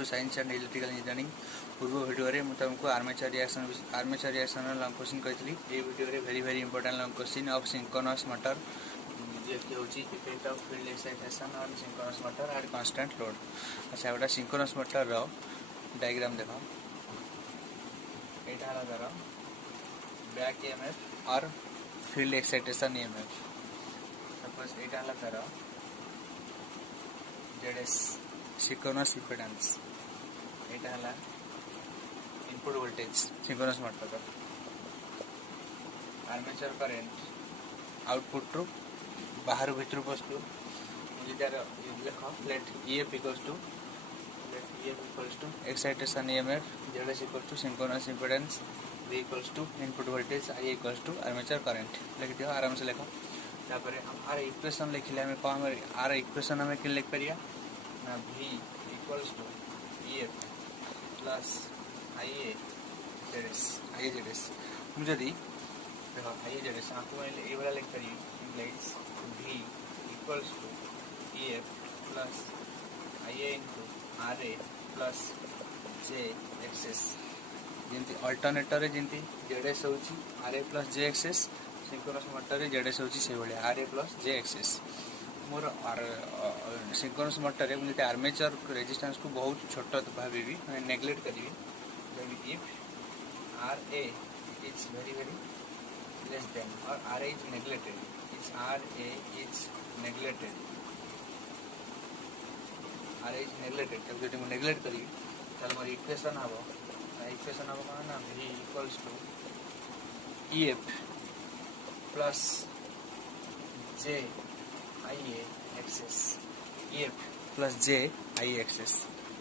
To science and electrical engineering. पूर्व video में तुमको आर्मेचर रिएक्शन लॉन्ग क्वेश्चन कही। ये video very very important long question of synchronous motor जी हूँ effect of field excitation on synchronous motor at constant load. अच्छा गोटे synchronous motor रो डायग्राम देख, यहाँ तार बैक ईएमएफ और फील्ड एक्साइटेशन ईएमएफ। सपोज यहाँ तार जेडएस सिंक्रोनस इम्पिडेंस, यहाँ है input voltage synchronous motor. Armature current output रू बाहर भीतर पशु लेख let EF equals to excitation EMF, ZS equals to synchronous impedance, V equals to input voltage, I equals to armature current. लिख दियो आराम से लिख। तापर आर इक्वेशन लिखले हमें कौन आर इक्वेशन हमें किन लिख परिया ना V equals to EF plus IA ZS। मुझे देखो IA ZS आपको ये वाला लिख परिए implies V equals to EF plus IA into RA plus JXS। जंती अल्टरनेटर जंती ZS होची RA plus JXS, synchronous motor ZS होची से भले RA प्लस JXS। मोर सिंक्रोनस मोटर मुझे आर्मेचर रेजिस्टेंस को बहुत छोट भावी मैं नेग्लेक्ट करी। If RA is very very less then और RA is neglected, is RA is neglected, RA is neglected तब जो नेग्लेक्ट करी तब मोर इक्वेशन हम कौन ना V equals to EF plus JIAXS, EF plus JIAXS।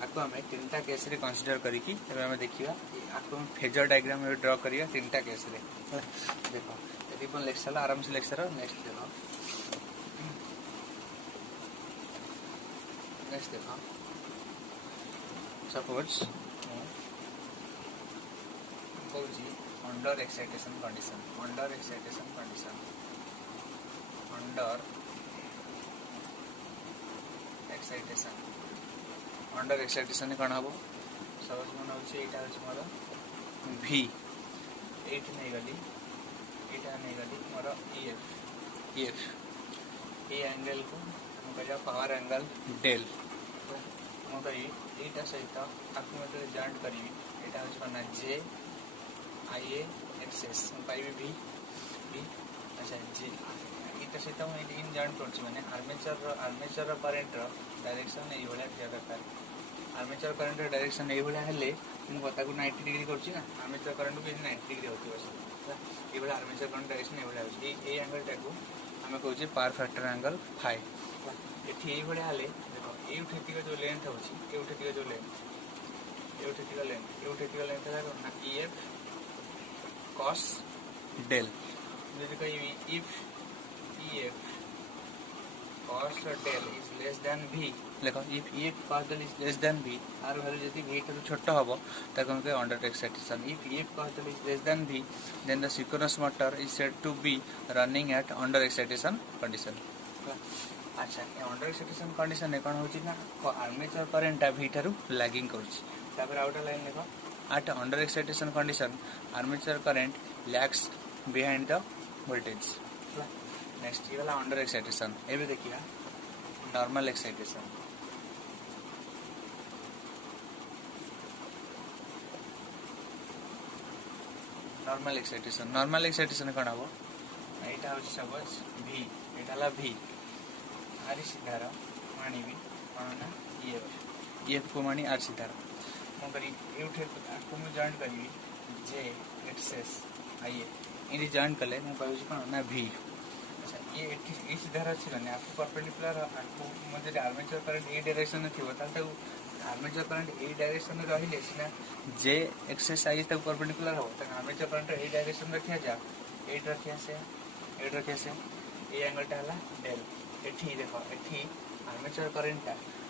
आपको हमें तीन टा केस रे कंसीडर करिकी हमें देखिया आपको हम फेजर डायग्राम में ड्रा करिया तीन टा केस रे। देखो यदि अपन लिख सारा आराम से लिख सारा। नेक्स्ट देखो suppose under excitation condition under excitation कौन हम सपोज मन हो यहाँ मोर V ये नहीं गली मोर EF ये एंगल को कह पावर एंगल डेल मुझे यहाँ सहित आपको मतलब जॉइंट करी यहाँ हूँ JIAXS पाइबी V। अच्छा J यहाँ सहित मुझे इन जॉइंट कर आर्मेचर करंट डायरेक्शन ये भाया दरकार। आर्मेचर करंट डायरेक्शन ये भाया मुझे पता को 90 डिग्री कर आर्मेचर करंट को 90 डिग्री होती ये आर्मेचर करंट डायरेक्शन ये एंगल टाक आम कहे पावर फैक्टर एंगल फाइव। ये भाया देखो ये जो लेंथ होती जो लेंथ है EF cos डेल। जब कही if EF cos del is less than V देखो if EF cos del is less than V आर वैल्यू जब V ठाରୁ छोट हम ताको हम under excitation. If EF cos del is less than V then the synchronous motor is said to be running at under excitation condition. अच्छा under excitation condition में कौन हो आर्मेचर करंट V ठारू लैगिंग कर आउट लाइन लिख eight under excitation condition armature current lags behind the voltage. Next ये वाला under excitation एबे देखिया नॉर्मल एक्साइटेशन। नॉर्मल एक्साइटेशन कौन हम यहाँ हूँ सपोज V यहाँ V आर सीधार मानी कौन ना EF को मानी आर सीधार मुझे मुझे जॉइंट करी JXS IA ये जॉइंट कले मुझे कौन ना V। अच्छा ये सीधार अच्छी ना आपको परपेंडिकुलर आपको मुझे आर्मेचर करंट ये डायरेक्शन में थी आर्मेचर करंट ये डायरेक्शन में रही सीना JXS आई तक परपेंडिकुलर हम आर्मेचर करंट ये डायरेक्शन रखिया जा रखिया से ये एंगलटा है डेल। एठी देखो एठी आर्मेचर करंट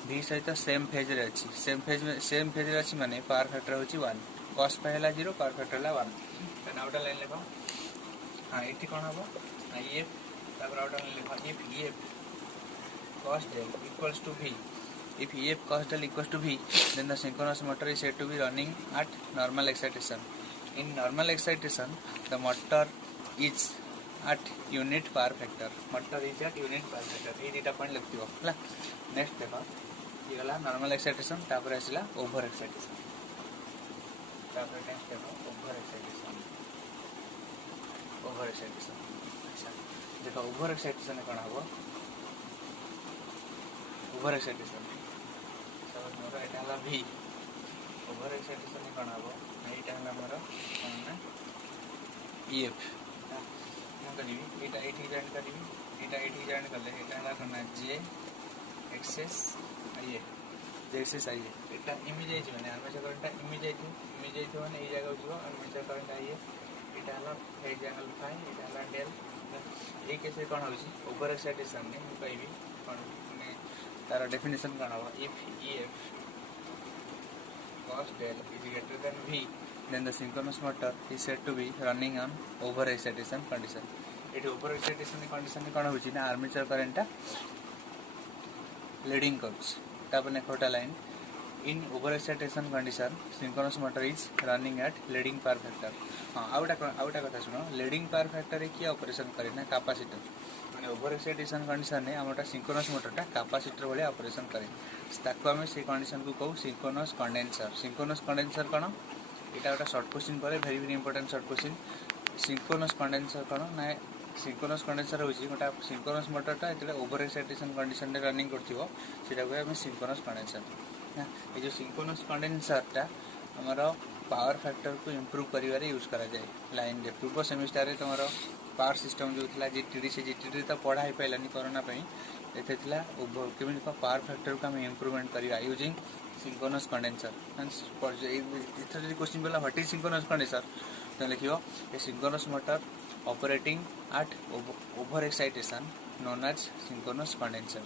V सहित सेम फेज रे अछि सेम फेज रे अछि माने पावर फैक्टर होची 1 cos पहला 0 पावर फैक्टर ला 1। देन आउट लाइन लिखो हां एठी कोन हबो IF तापर आउट लाइन लिखो if EF cos del equals to V if EF cos del equals to V, then the synchronous motor is said to be running at normal excitation. In normal excitation, the motor is at unit power factor. Motor is at unit power factor. ये दीटा point लिखती हो ना. Next देखो ये गला normal excitation तापर आसिला over excitation. तापर next देखो ओवर एक्साइटेशन. ओवर एक्साइटेशन अच्छा देखो ओवर एक्साइटेशन कौन हबो. ओवर एक्साइटेशन सब मोर एटा हला V. ओवर एक्साइटेशन कौन हबो एटा हला मोर कोन ना EF. मैं करिवि एटा एठी जॉइन करिवि एटा एठी जॉइन करले एटा हला कोन ना J एक्सेस आइए एक्सेस आइए एटा इमेज माने आर्मेचर करंट इमेज माने ए जगह जीवो आर्मेचर करंट आइए एटा हला फेज एंगल फाई एटा हला डेल. ए केस कोन होछि ओवर एक्साइटेशन ने हम कहबी कोन माने तार डेफिनेशन कोन हो if EF cos del is greater than V, then the synchronous motor is said to be running on over excitation condition. At over excitation condition कोन होछि ना आर्मेचर करंट लीडिंग कर्व्स तापर ने खोटा line in over excitation condition synchronous motor is running at leading power factor. हां आउटा कथा सुनो लीडिंग पावर फैक्टर की ऑपरेशन करे ना कैपेसिटर माने ओवर एक्साइटेशन कंडीशन ने हमटा सिंक्रोनस मोटरटा कैपेसिटर भले ऑपरेशन करे ताको हम से कंडीशन को कहू सिंक्रोनस कंडेंसर. सिंक्रोनस कंडेंसर कोन एटा ओटा शॉर्ट क्वेश्चन करे very important short question. Synchronous condenser कोन ना सिंक्रोनस कंडेंसर होची गोटा सिंक्रोनस मोटरटा एतले ओवर एक्साइटेशन कंडीशन रे रनिंग करथिबो सेटा को हम सिंक्रोनस कंडेंसर. ये जो सिंक्रोनस कंडेंसरटा हमरो पावर फैक्टर को इंप्रूव करिवारे यूज करा जाय. लाइन दे पूर्व सेमेस्टर रे तमरो पावर सिस्टम जो थिला जीटीडी से जीटीडी तो पढ़ा ही पाइलानी कोरोना पई एते थिला केमिन को पावर फैक्टर को हम इंप्रूवमेंट करिवा यूजिंग सिंक्रोनस कंडेंसर. हंस पर जे इथर जे क्वेश्चन बोला व्हाट इज सिंक्रोनस कंडेंसर तो लिखियो a synchronous motor operating at over excitation known as synchronous condenser.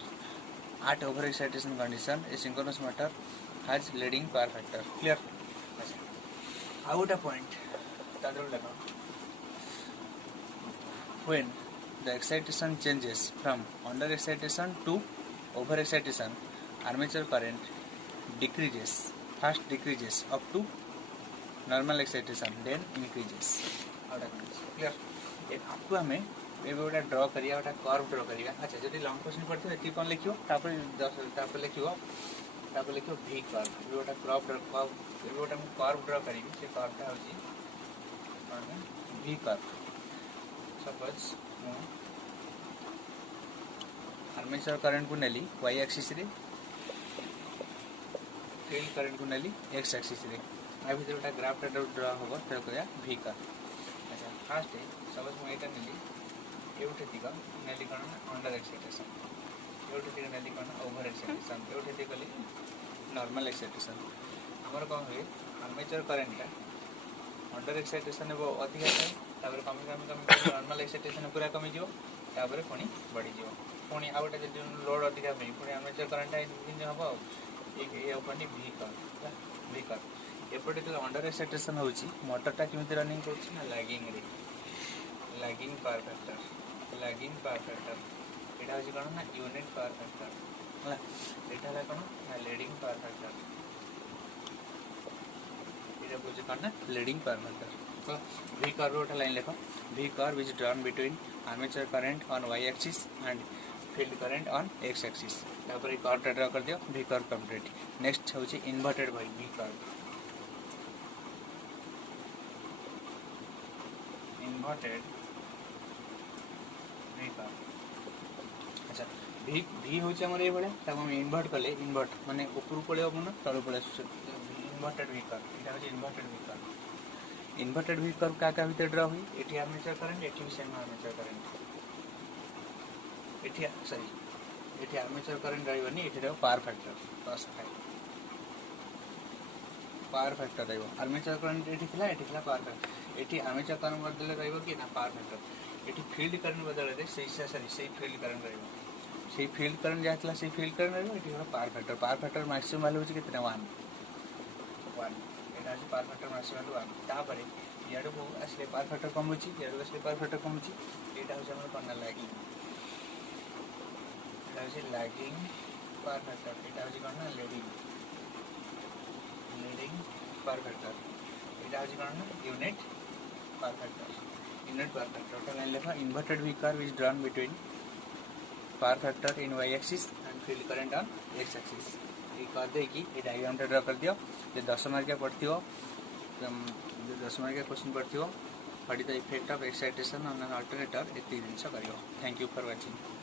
At over excitation condition a synchronous motor has leading power factor. Clear? Out a point tadru lagao when the excitation changes from under excitation to over excitation armature current decreases first decreases up to normal excitation then increases. Out a point. Clear? आपको हमें ये गोटा draw करिया गोटा curve draw करिया. अच्छा जदी long question पड़थि एती कोन लिखियो तापर 10 तापर लिखियो V कर्व. ये गोटा कर्व ये गोटा हम कर्व ड्रॉ करिवि से कर्वटा होची माने V curve. Suppose armature current को नेली y एक्सिस रे फील्ड करंट को नेली x एक्सिस रे आ भीतर गोटा ग्राफ ड्रॉ होबो त कहया V कर्व. अच्छा फास्ट सपोज मैं एटा नेली एउठे दिगा नेली कोन अंडर एक्साइटेशन एउठे दिगा नेली कोन ओवर एक्साइटेशन एउठे दिगा कली नॉर्मल एक्साइटेशन. हमर कोन होय आर्मेचर करंट अंडर एक्साइटेशन वो अधिक है तापर कमी नॉर्मल एक्साइटेशन पूरा कमी जिवो तापर पुनी बढ़ी जिवो पुनी आउटा जे लोड अधिक है पुनी आर्मेचर करंट इन हबो एक ए ओपन V कर्व. एपटे तो अंडर एक्साइटेशन होची मोटरटा केमिति रनिंग करछि ना लैगिंग पावर फैक्टर एटा होची कोन ना यूनिट पावर फैक्टर हला एटा हला कोन ना लीडिंग पावर फैक्टर एटा बुझे कोन ना लीडिंग पावर फैक्टर. तो V कर्व उठा लाइन लिखो V curve is drawn between armature current on y axis and field current on x axis. तापर ए कर्व ड्रॉ कर दियो V कर्व कंप्लीट. नेक्स्ट होची inverted by V curve. Inverted V curve. अच्छा V होची हमर ए बळे तब हम इन्वर्ट करले इन्वर्ट माने ऊपर पळे अपन तळ पळे इन्वर्टेड V कर्व. एटा होची inverted V curve. Inverted V curve का भीतर ड्रॉ हुई एठी आर्मेचर करंट एठी सेम आर्मेचर करंट एठी सॉरी एठी आर्मेचर करंट रहबनी एठी रहबो पावर फैक्टर +5 पावर फैक्टर रहबो. आर्मेचर करंट एठी थिला पावर फैक्टर एठी आर्मेचर करंट बदले रहबो कि ना पावर फैक्टर एठी फील्ड करंट बदले दे सही फील्ड करंट रहबो सही फील्ड करंट जातला सही फील्ड करंट रहबो एठी रहबो पावर फैक्टर मैक्सिमम वैल्यू होची कितना 1 एटा से पावर फैक्टर मैक्सिमम वैल्यू 1. तापरे याडो को असले पावर फैक्टर कम होची याडो असले पावर फैक्टर कम होची एटा होची हमर करना लैगिंग एटा होची लैगिंग पावर फैक्टर एटा होची कोन ना लीडिंग पावर फैक्टर एटा होची कोन ना यूनिट पावर फैक्टर ओटा लाइन लेखा inverted V curve is drawn between power factor in y axis and field current on x axis ये कर दे कि ये डायग्राम ड्रा कर दियो ये 10 मार्क के पढ़थियो 10 मार्क के क्वेश्चन पढ़थियो what is the effect of excitation on an alternator एति जिंस करियो थैंक यू फॉर वाचिंग।